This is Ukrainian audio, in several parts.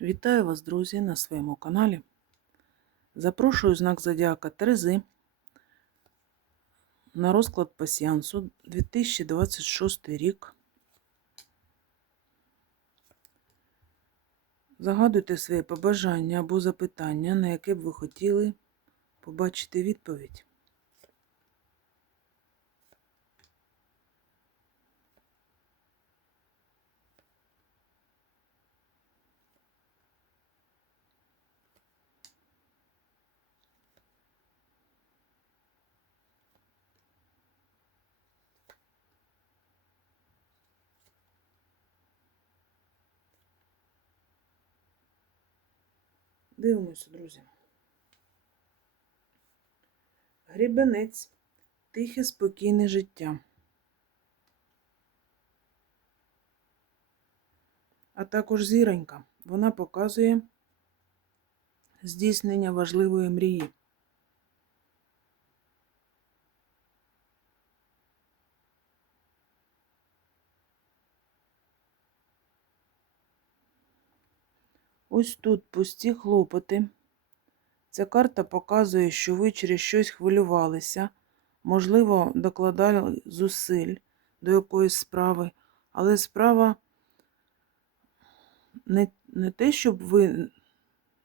Вітаю вас, друзі, на своєму каналі. Запрошую знак Зодіака Терези на розклад пасіансу 2026 рік. Загадуйте своє побажання або запитання, на яке б ви хотіли побачити відповідь. Дивимося, друзі. Грібенець. Тихе, спокійне життя. А також зіронька. Вона показує здійснення важливої мрії. Ось тут пусті хлопоти. Ця карта показує, що ви через щось хвилювалися, можливо, докладали зусиль до якоїсь справи, але справа не, не те, щоб ви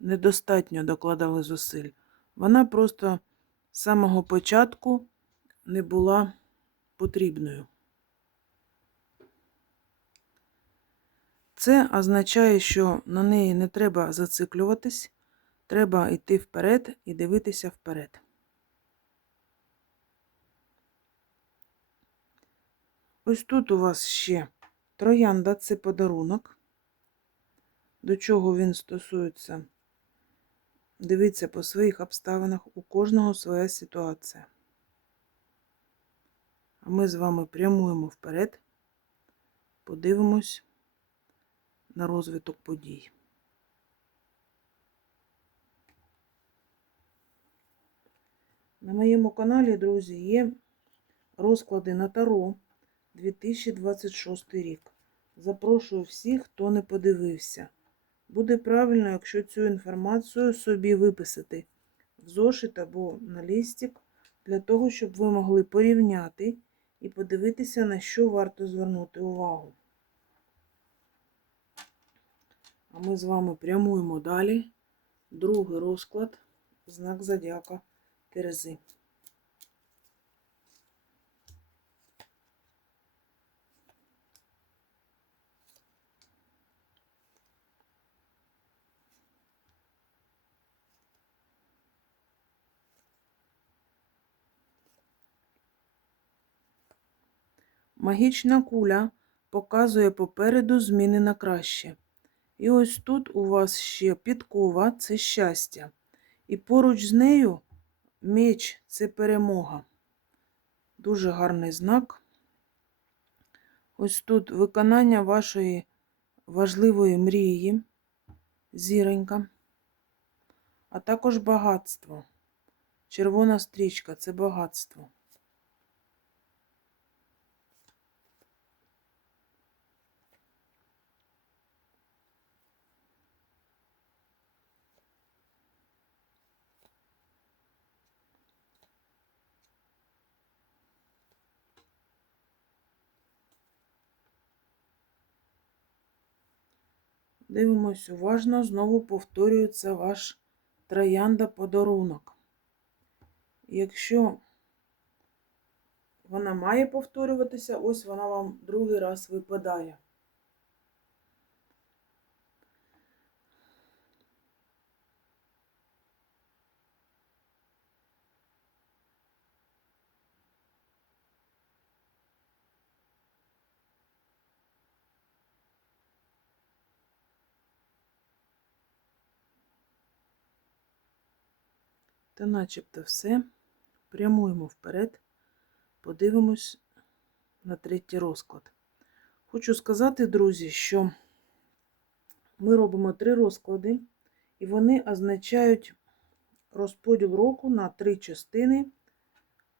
недостатньо докладали зусиль, вона просто з самого початку не була потрібною. Це означає, що на неї не треба зациклюватись, треба йти вперед і дивитися вперед. Ось тут у вас ще троянда це подарунок. До чого він стосується? Дивіться по своїх обставинах, у кожного своя ситуація. А ми з вами прямуємо вперед, подивимось на розвиток подій. На моєму каналі, друзі, є розклади на Таро 2026 рік. Запрошую всіх, хто не подивився. Буде правильно, якщо цю інформацію собі виписати в зошит або на лістик, для того, щоб ви могли порівняти і подивитися, на що варто звернути увагу. А ми з вами прямуємо далі. Другий розклад, знак Зодіака Терези. Магічна куля показує попереду зміни на краще. І ось тут у вас ще підкова це щастя. І поруч з нею меч це перемога. Дуже гарний знак. Ось тут виконання вашої важливої мрії, зіронька, а також багатство. Червона стрічка це багатство. Дивимось уважно, знову повторюється ваш троянда подарунок. Якщо вона має повторюватися, ось вона вам другий раз випадає. Та начебто все. Прямуємо вперед, подивимось на третій розклад. Хочу сказати, друзі, що ми робимо три розклади, і вони означають розподіл року на три частини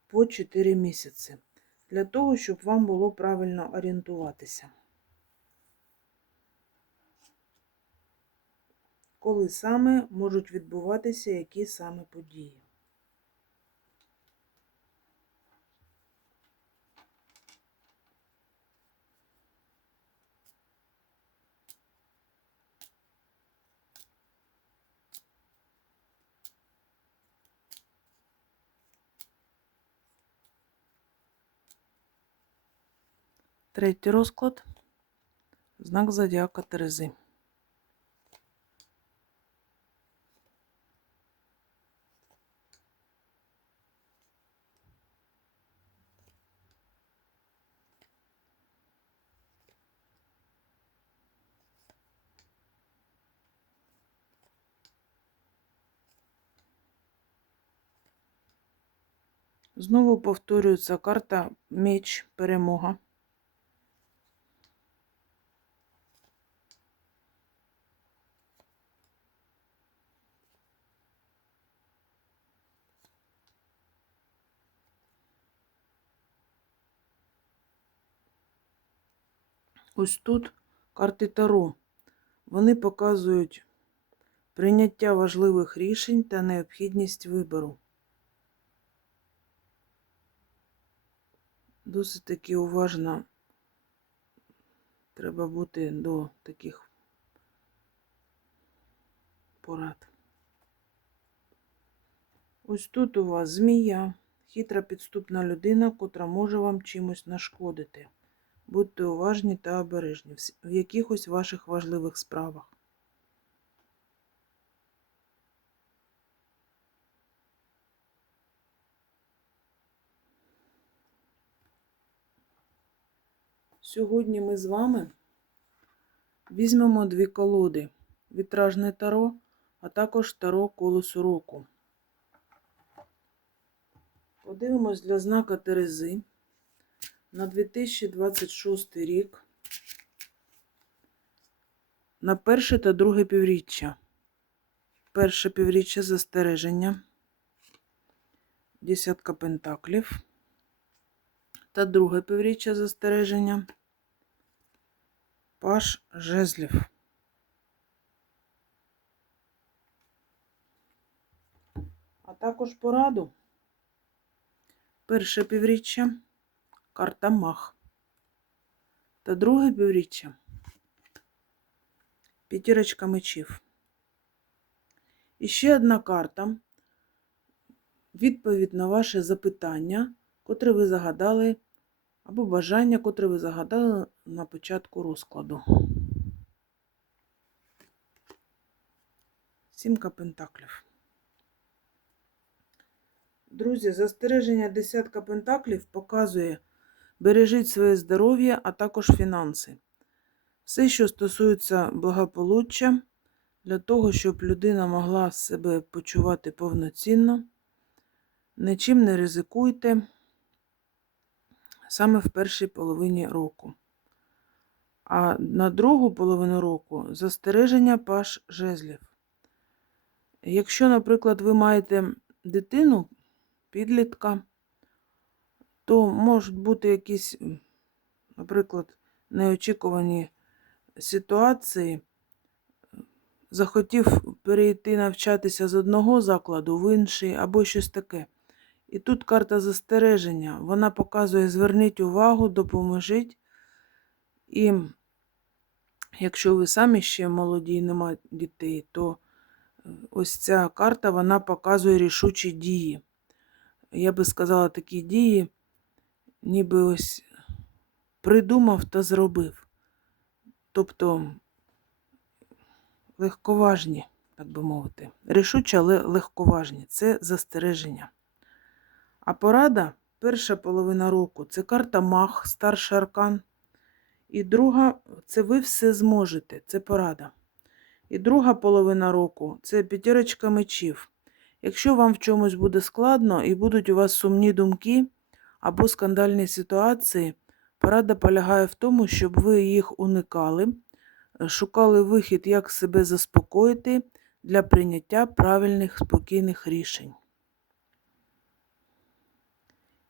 по 4 місяці. Для того, щоб вам було правильно орієнтуватися. Коли саме можуть відбуватися які саме події. Третій розклад. Знак зодіака Терези. Знову повторюється карта меч перемога. Ось тут карти Таро. Вони показують прийняття важливих рішень та необхідність вибору. Досить таки уважно треба бути до таких порад. Ось тут у вас змія, хитра підступна людина, котра може вам чимось нашкодити. Будьте уважні та обережні в якихось ваших важливих справах. Сьогодні ми з вами візьмемо дві колоди: вітражне таро, а також таро колесо року. Подивимось для знака Терези на 2026 рік. На перше та друге півріччя. Перше півріччя застереження, десятка пентаклів. Та друге півріччя застереження. Паш жезлів. А також пораду. Перше півріччя карта Мах. Та друге півріччя п'ятірочка мечів. І ще одна карта. Відповідь на ваше запитання, котре ви загадали, або бажання, котре ви загадали на початку розкладу. Сімка пентаклів. Друзі, застереження десятка пентаклів показує бережіть своє здоров'я, а також фінанси. Все, що стосується благополуччя, для того, щоб людина могла себе почувати повноцінно, нічим не ризикуйте саме в першій половині року. А на другу половину року застереження паш жезлів. Якщо, наприклад, ви маєте дитину, підлітка, то можуть бути якісь, наприклад, неочікувані ситуації. Захотів перейти навчатися з одного закладу в інший або щось таке. І тут карта застереження. Вона показує: зверніть увагу, допоможіть. І якщо ви самі ще молоді і немає дітей, то ось ця карта вона показує рішучі дії. Я би сказала, такі дії, ніби ось придумав та зробив. Тобто легковажні, так би мовити. Рішучі, але легковажні. Це застереження. А порада перша половина року це карта Мах, старший аркан. І друга це ви все зможете, це порада. І друга половина року це п'ятірочка мечів. Якщо вам в чомусь буде складно і будуть у вас сумні думки або скандальні ситуації, порада полягає в тому, щоб ви їх уникали, шукали вихід, як себе заспокоїти для прийняття правильних спокійних рішень.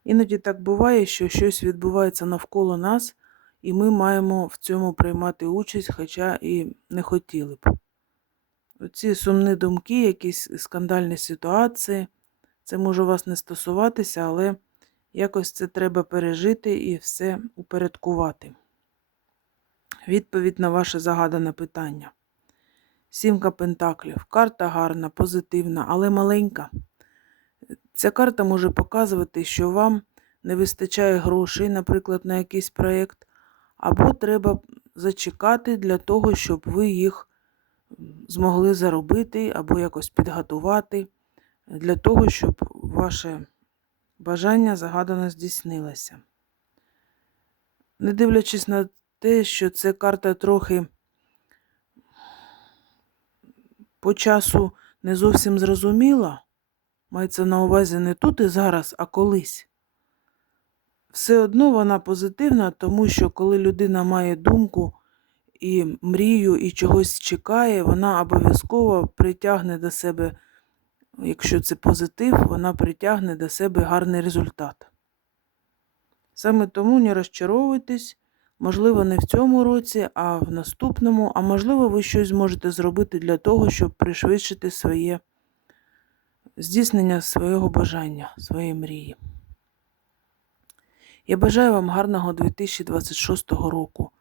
Іноді так буває, що щось відбувається навколо нас, і ми маємо в цьому приймати участь, хоча і не хотіли б. ці сумні думки, якісь скандальні ситуації. Це може вас не стосуватися, але якось це треба пережити і все упорядкувати. Відповідь на ваше загадане питання. Сімка пентаклів. Карта гарна, позитивна, але маленька. Ця карта може показувати, що вам не вистачає грошей, наприклад, на якийсь проєкт, або треба зачекати для того, щоб ви їх змогли заробити або якось підготувати, для того, щоб ваше бажання загадано здійснилося. Не дивлячись на те, що ця карта трохи по часу не зовсім зрозуміла, мається на увазі не тут і зараз, а колись. Все одно вона позитивна, тому що коли людина має думку і мрію, і чогось чекає, вона обов'язково притягне до себе, якщо це позитив, вона притягне до себе гарний результат. Саме тому не розчаровуйтесь, можливо, не в цьому році, а в наступному, а можливо, ви щось зможете зробити для того, щоб пришвидшити своє здійснення свого бажання, своєї мрії. Я бажаю вам гарного 2026 року,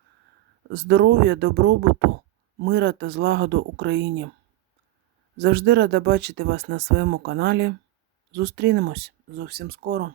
здоров'я, добробуту, мира та злагоду Україні. Завжди рада бачити вас на своєму каналі. Зустрінемось зовсім скоро.